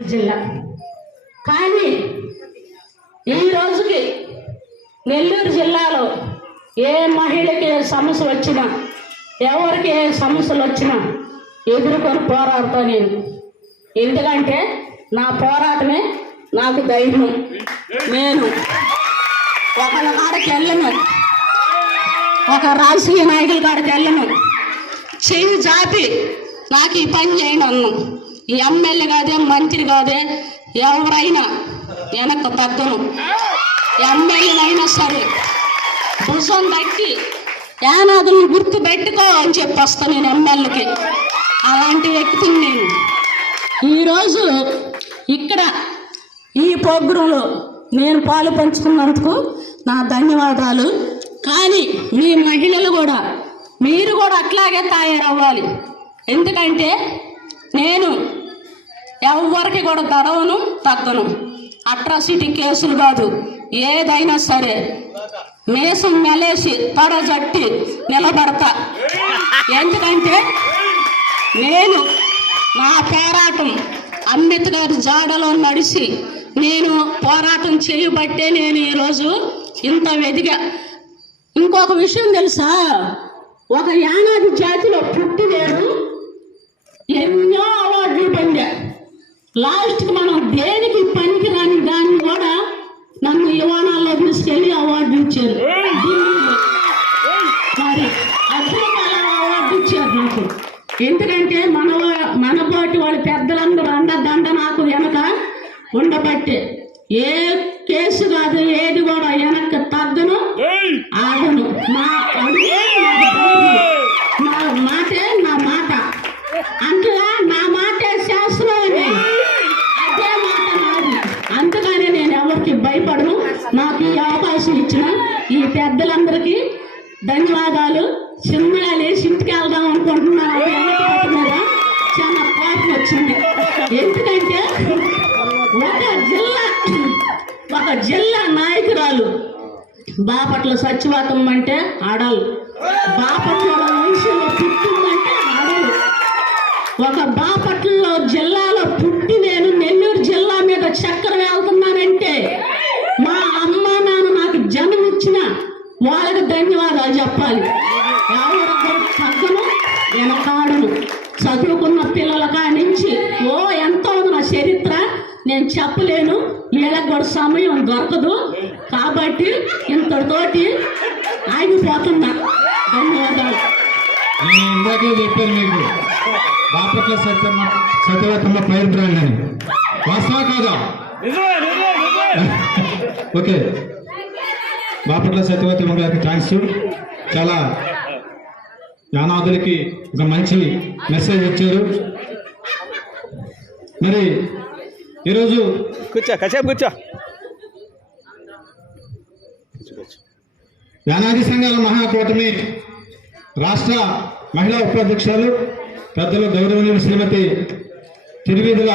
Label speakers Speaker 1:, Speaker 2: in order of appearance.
Speaker 1: జిల్లా. కానీ ఈ రోజుకి నెల్లూరు జిల్లాలో ఏ మహిళకి ఏ సమస్య వచ్చినా ఎవరికి ఏ సమస్యలు వచ్చినా ఎదుర్కొని పోరాడుతా నేను. ఎందుకంటే నా పోరాటమే నాకు ధైర్యం. నేను ఒకళ్ళ కాడకి వెళ్ళను. ఒక రాజకీయ నాయకుల కాడకి వెళ్ళను. చెయ్యి జాపి నాకు ఈ పని చేయండి అన్నాను ఎమ్మెల్యే కాదే మంత్రి కాదే ఎవరైనా వెనక్కు తగ్గను ఎమ్మెల్యేనైనా సరే భుజం తట్టి యానాదులను గుర్తు పెట్టుకో అని చెప్పి వస్తాను నేను ఎమ్మెల్యేకి. అలాంటి వ్యక్తిని నేను. ఈరోజు ఇక్కడ ఈ ప్రోగ్రాంలో నేను పాలు పంచుకున్నందుకు నా ధన్యవాదాలు. కానీ మీ మహిళలు కూడా మీరు కూడా అట్లాగే తయారవ్వాలి. ఎందుకంటే నేను ఎవరికి కూడా గడవను తగ్గను. అట్రాసిటీ కేసులు కాదు ఏదైనా సరే. మేసం మెలేసి తడజట్టి నిలబడతా. ఎందుకంటే నేను నా పోరాటం అంబేద్కర్ జాడలో నడిచి నేను పోరాటం చేయబట్టే నేను ఈరోజు ఇంత వెదిగా. ఇంకొక విషయం తెలుసా? ఒక యానాది జాతిలో పుట్టి నేను ఎన్నో అవార్డులు పొందా. లాస్ట్కి మనం దేనికి పనికి రాని దాన్ని కూడా నన్ను యువనాల్లో తీసుకెళ్ళి అవార్డు ఇచ్చారు. మరి అవార్డు ఇచ్చారు నాకు. ఎందుకంటే మన వా- మన పాటి వాళ్ళ పెద్దలందరూ అండదండ నాకు వెనక ఉండబట్టే. ఏ కేసు కాదు ఏది కూడా వెనక్కి తగ్గను ఆగను. నా మాటే నా మాట. అంతగా నా మాటే శాస్త్రం అని అదే మాట నాది అందుకనే నేను ఎవరికి భయపడను నాకు ఈ అవకాశం ఇచ్చిన ఈ పెద్దలందరికీ ధన్యవాదాలు. చిన్నగా లేచి ఇంటికి వెళ్దాం అనుకుంటున్నాను. మీద చాలా కోపం వచ్చింది. ఎందుకంటే ఒక జిల్లా ఒక జిల్లా నాయకురాలు బాపట్ల సచివాతం అంటే ఆడాలి. బాపట్ల వంశంలో పుట్టిందంటే ఆడాలి. ఒక బాపట్లలో జిల్లా చెప్పాలి. ఎవరు తగ్గను వెనకాడను. చదువుకున్న పిల్లల కాడి నుంచి ఓ ఎంతో ఉంది నా చరిత్ర. నేను చెప్పలేను. వీళ్ళకి కూడా సమయం దొరకదు. కాబట్టి ఇంతటితోటి ఆగిపోతున్నా. ధన్యవాదాలు.
Speaker 2: నేను ఇందాకే చెప్పాను మీకు. బాపట్ల సత్యమ్మ సత్యవతమ్మ పైరు బ్రాండ్ అని వాస్తవా కాదా? ఓకే. బాపట్ల సత్యవతమ్మ గారికి థ్యాంక్స్ చాలా యానాదులకి ఒక మంచి మెసేజ్ ఇచ్చారు. మరి ఈరోజు
Speaker 3: కూర్చో కాసేపు కూర్చో.
Speaker 2: యానాది సంఘాల మహాకూటమి రాష్ట్ర మహిళా ఉపాధ్యక్షురాలు పెద్దలు గౌరవనీయులు శ్రీమతి తిరువీధుల